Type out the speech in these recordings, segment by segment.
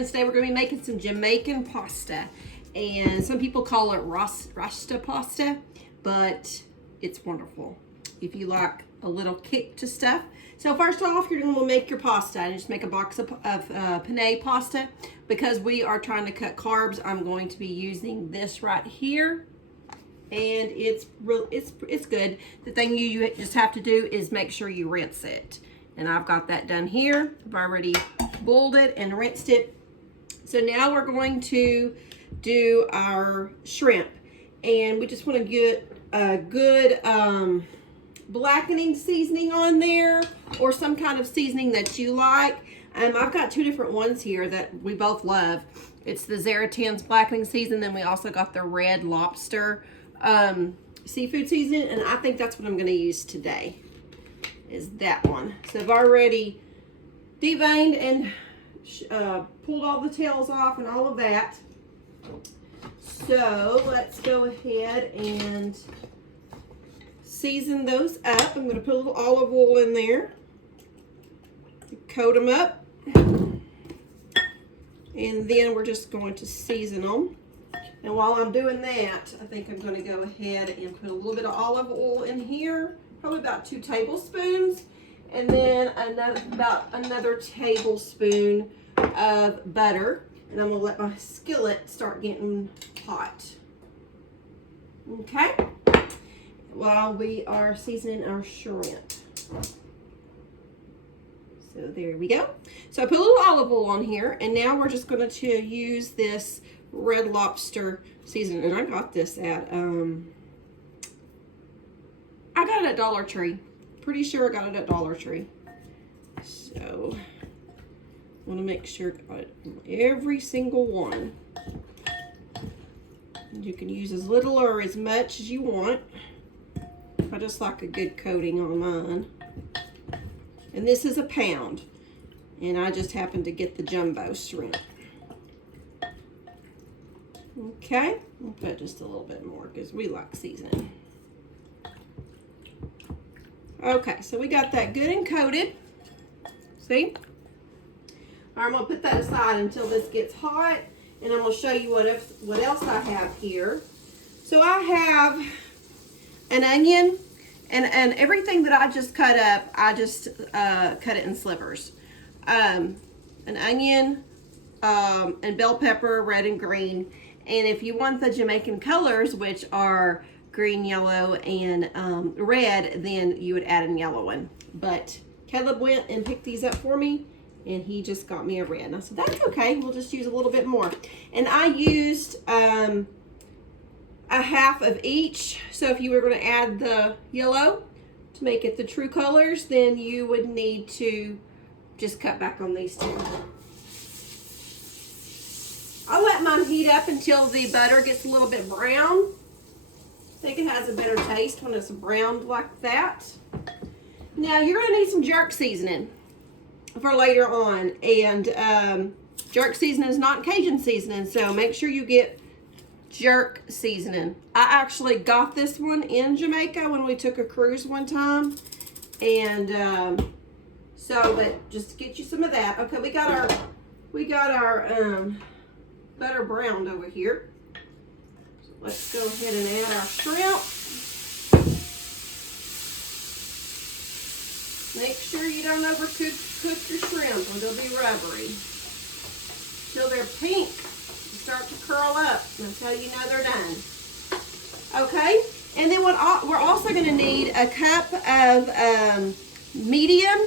friends. Today we're going to be making some Jamaican pasta. And some people call it Rasta pasta, but it's wonderful if you like a little kick to stuff. So first off, you're going to make your pasta and just make a box of penne pasta. Because we are trying to cut carbs, I'm going to be using this right here. And it's good. The thing you just have to do is make sure you rinse it. And I've got that done here. I've already boiled it and rinsed it. So now we're going to do our shrimp. And we just want to get a good blackening seasoning on there, or some kind of seasoning that you like. I've got two different ones here that we both love. It's the Zaratan's blackening season, then we also got the Red Lobster seafood seasoning, and I think that's what I'm going to use today, is that one. So I've already deveined and pulled all the tails off and all of that. So let's go ahead and season those up. I'm going to put a little olive oil in there, coat them up, and then we're just going to season them. And while I'm doing that, I think I'm going to go ahead and put a little bit of olive oil in here, probably about 2 tablespoons, and then about another tablespoon of butter. And I'm going to let my skillet start getting hot. Okay? While we are seasoning our shrimp. So there we go. So I put a little olive oil on here, and now we're just going to use this Red Lobster seasoning. And I got this at I got it at Dollar Tree. Pretty sure I got it at Dollar Tree. So I want to make sure I got it on every single one. And you can use as little or as much as you want. I just like a good coating on mine. And this is a pound. And I just happened to get the jumbo shrimp. Okay, we'll put just a little bit more because we like seasoning. Okay, so we got that good and coated. See? All right, I'm going to put that aside until this gets hot. And I'm going to show you what else I have here. So I have an onion, and everything that I just cut up, I just cut it in slivers. An onion and bell pepper, red and green. And if you want the Jamaican colors, which are green, yellow, and red, then you would add a yellow one. But Caleb went and picked these up for me, and he just got me a red. And I said, that's okay, we'll just use a little bit more. And I used a half of each. So if you were going to add the yellow to make it the true colors, then you would need to just cut back on these two. I'll let mine heat up until the butter gets a little bit brown. I think it has a better taste when it's browned like that. Now you're going to need some jerk seasoning for later on. And jerk seasoning is not Cajun seasoning, so make sure you get jerk seasoning. I actually got this one in Jamaica when we took a cruise one time. And but just get you some of that. Okay, we got our butter browned over here. So let's go ahead and add our shrimp. Make sure you don't overcook your shrimp or they'll be rubbery. Till they're pink, start to curl up. That's how you know they're done. Okay, and then we're also going to need a cup of medium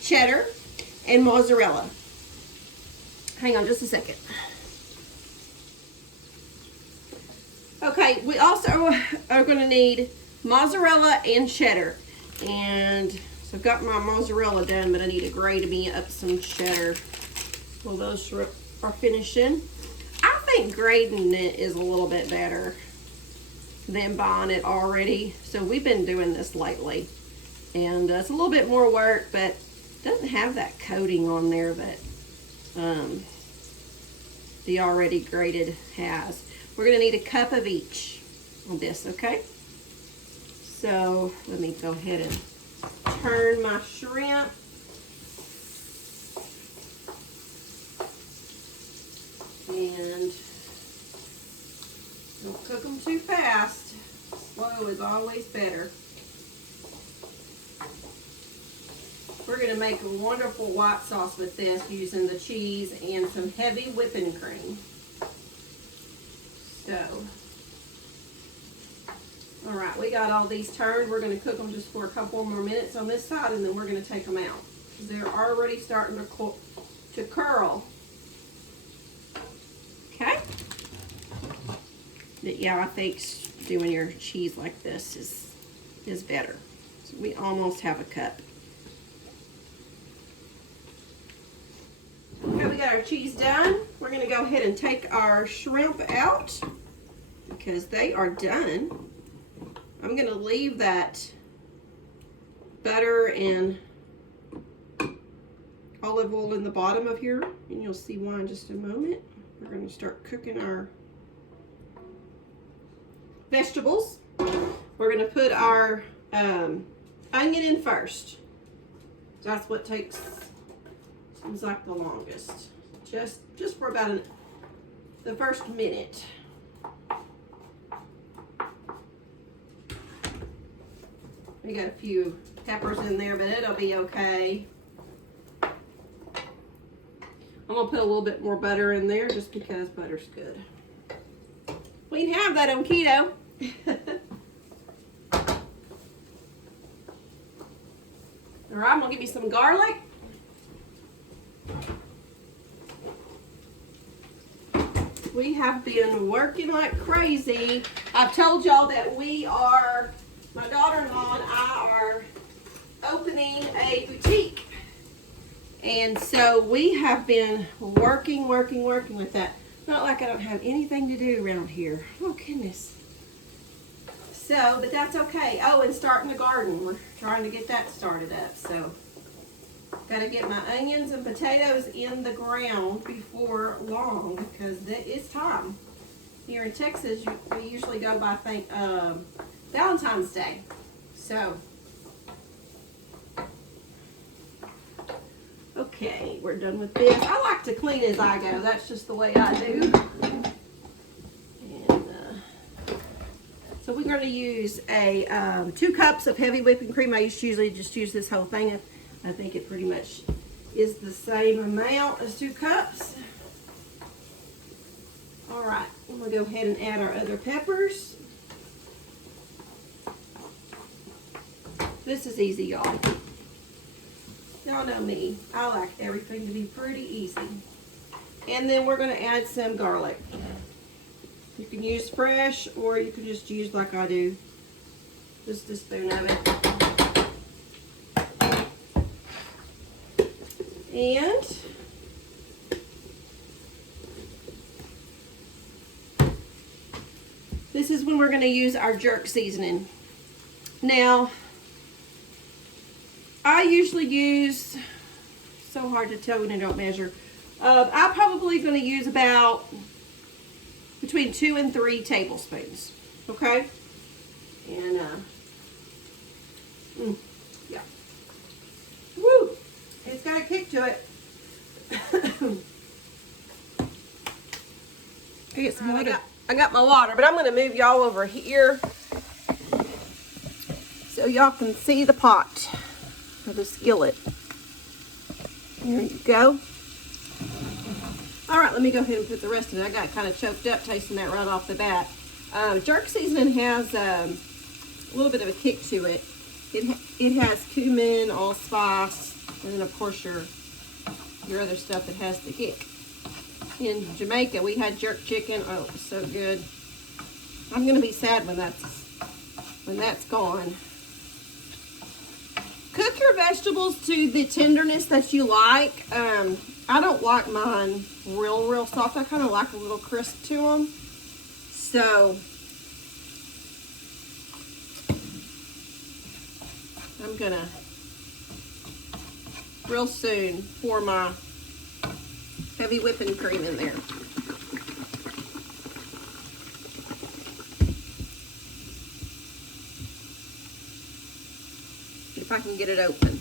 cheddar and mozzarella. Hang on just a second. Okay, we also are going to need mozzarella and cheddar. And so I've got my mozzarella done, but I need to grate me up some cheddar while those are finishing. I think grating it is a little bit better than buying it already. So we've been doing this lately. And it's a little bit more work, but it doesn't have that coating on there that the already grated has. We're going to need a cup of each on this, okay? So let me go ahead and turn my shrimp. And don't cook them too fast. Slow is always better. We're going to make a wonderful white sauce with this using the cheese and some heavy whipping cream. So, all right, we got all these turned. We're going to cook them just for a couple more minutes on this side, and then we're going to take them out. They're already starting to curl. Okay. But yeah, I think doing your cheese like this is better. So we almost have a cup. Okay, we got our cheese done. We're going to go ahead and take our shrimp out because they are done. I'm going to leave that butter and olive oil in the bottom of here, and you'll see why in just a moment. We're going to start cooking our vegetables. We're going to put our onion in first. That's what seems like the longest. Just for about the first minute. We got a few peppers in there, but it'll be okay. I'm gonna put a little bit more butter in there just because butter's good. We can have that on keto. All right, I'm gonna give you some garlic. We have been working like crazy. I've told y'all that my daughter-in-law and I are opening a boutique. And so we have been working with that. Not like I don't have anything to do around here. Oh, goodness. So, but that's okay. Oh, and starting the garden. We're trying to get that started up. So, got to get my onions and potatoes in the ground before long because it's time. Here in Texas, we usually go by, Valentine's Day. So, okay, we're done with this. I like to clean as I go. That's just the way I do. And so we're going to use 2 cups of heavy whipping cream. I usually just use this whole thing. I think it pretty much is the same amount as 2 cups. All right, I'm going to go ahead and add our other peppers. This is easy, y'all. Y'all know me. I like everything to be pretty easy. And then we're going to add some garlic. You can use fresh or you can just use like I do. Just a spoon of it. And this is when we're going to use our jerk seasoning. Now, I usually use, so hard to tell when I don't measure. I'm probably going to use about between 2 and 3 tablespoons. Okay? And, yeah. Woo! It's got a kick to it. I get some water. I got my water, but I'm going to move y'all over here so y'all can see the pot. Or the skillet. There you go. All right, let me go ahead and put the rest of it. I got kind of choked up tasting that right off the bat. Jerk seasoning has a little bit of a kick to it. It has cumin, allspice, and then of course your other stuff that has the kick. In Jamaica, we had jerk chicken. Oh, it was so good. I'm gonna be sad when that's gone. Cook your vegetables to the tenderness that you like. I don't like mine real soft. I kind of like a little crisp to them. So, I'm going to, real soon, pour my heavy whipping cream in there. If I can get it open.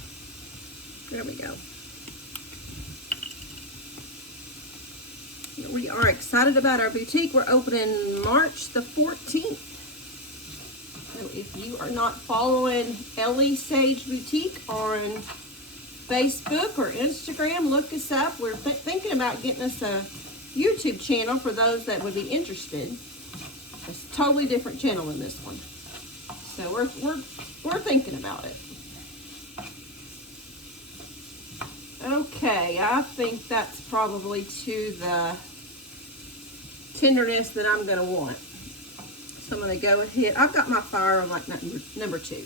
There we go. We are excited about our boutique. We're opening March the 14th. So if you are not following Ellie Sage Boutique on Facebook or Instagram, look us up. We're thinking about getting us a YouTube channel for those that would be interested. It's a totally different channel than this one. So we're thinking about it. Okay, I think that's probably to the tenderness that I'm gonna want. So I'm gonna go ahead. I've got my fire on like number 2.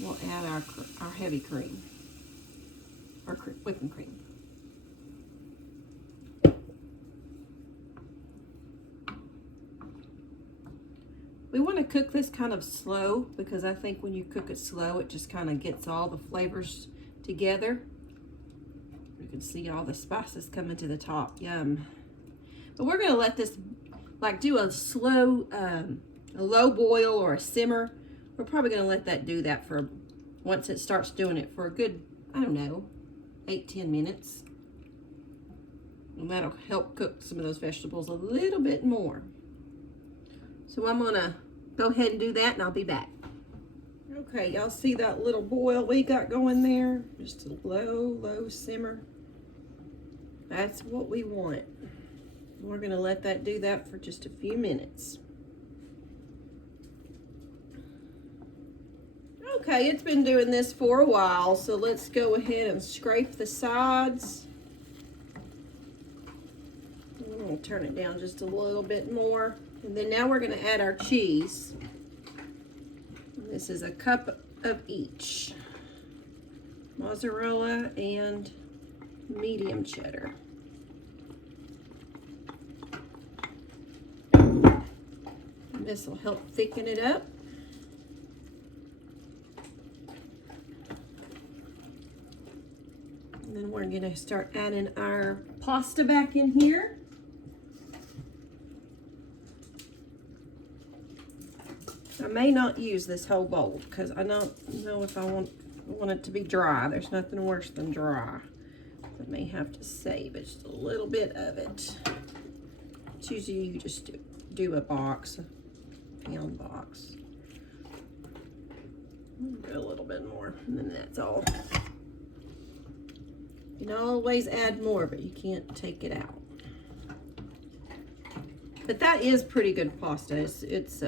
We'll add our heavy cream, our whipping cream. We want to cook this kind of slow because I think when you cook it slow, it just kind of gets all the flavors together. You can see all the spices coming to the top. Yum. But we're going to let this like do a slow, a low boil or a simmer. We're probably going to let that do that for, once it starts doing it for a good, I don't know, 8-10 minutes. And that'll help cook some of those vegetables a little bit more. So I'm going to go ahead and do that and I'll be back. Okay, y'all see that little boil we got going there? Just a low simmer. That's what we want. We're gonna let that do that for just a few minutes. Okay, it's been doing this for a while, so let's go ahead and scrape the sides. I'm gonna turn it down just a little bit more. And then now we're gonna add our cheese. This is a cup of each. Mozzarella and medium cheddar. And this will help thicken it up. And then we're gonna start adding our pasta back in here. I may not use this whole bowl because I don't know if I want it to be dry. There's nothing worse than dry. I may have to save it, just a little bit of it. It's usually you just do a box, a pound box. Do a little bit more, and then that's all. You can always add more, but you can't take it out. But that is pretty good pasta. It's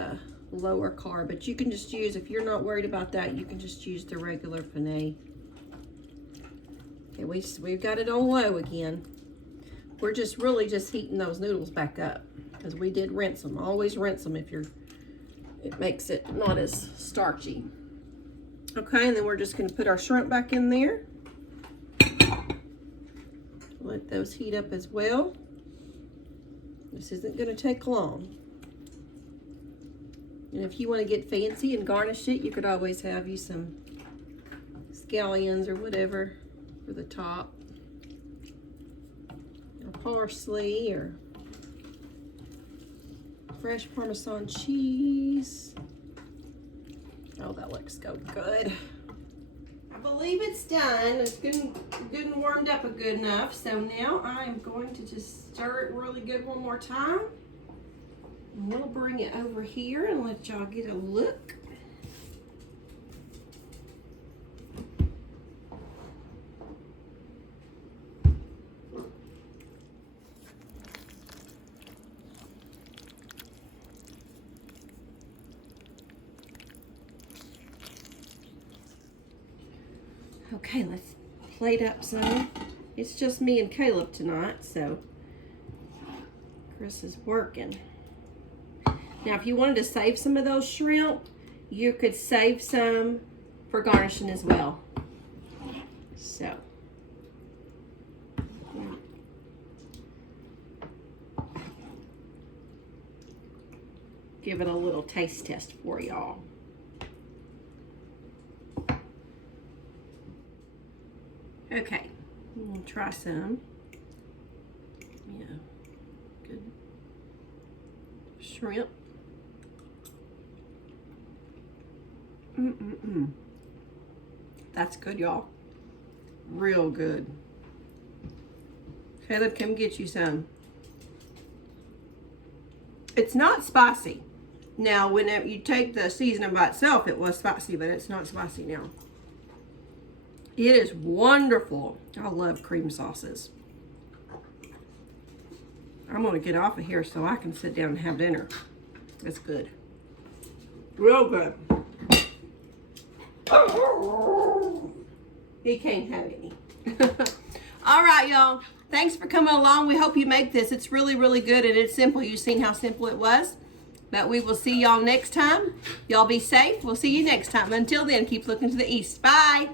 lower carb, but you can just use, if you're not worried about that, you can just use the regular penne. Okay, we've got it on low again. We're just really just heating those noodles back up because we did rinse them. Always rinse them if it makes it not as starchy. Okay, and then we're just going to put our shrimp back in there. Let those heat up as well. This isn't going to take long. And if you want to get fancy and garnish it, you could always have you some scallions or whatever for the top. Or parsley or fresh Parmesan cheese. Oh, that looks so good. I believe it's done. It's good and warmed up good enough. So now I am going to just stir it really good one more time. And we'll bring it over here and let y'all get a look. Okay, let's plate up some. It's just me and Caleb tonight, so Chris is working. Now, if you wanted to save some of those shrimp, you could save some for garnishing as well. So, give it a little taste test for y'all. Okay, we'll try some. Yeah, good shrimp. That's good, y'all. Real good. Caleb, come get you some. It's not spicy. Now, whenever you take the seasoning by itself, it was spicy, but it's not spicy now. It is wonderful. I love cream sauces. I'm gonna get off of here so I can sit down and have dinner. It's good. Real good. He can't have any. All right, y'all. Thanks for coming along. We hope you make this. It's really, really good, and it's simple. You've seen how simple it was. But we will see y'all next time. Y'all be safe. We'll see you next time. Until then, keep looking to the east. Bye.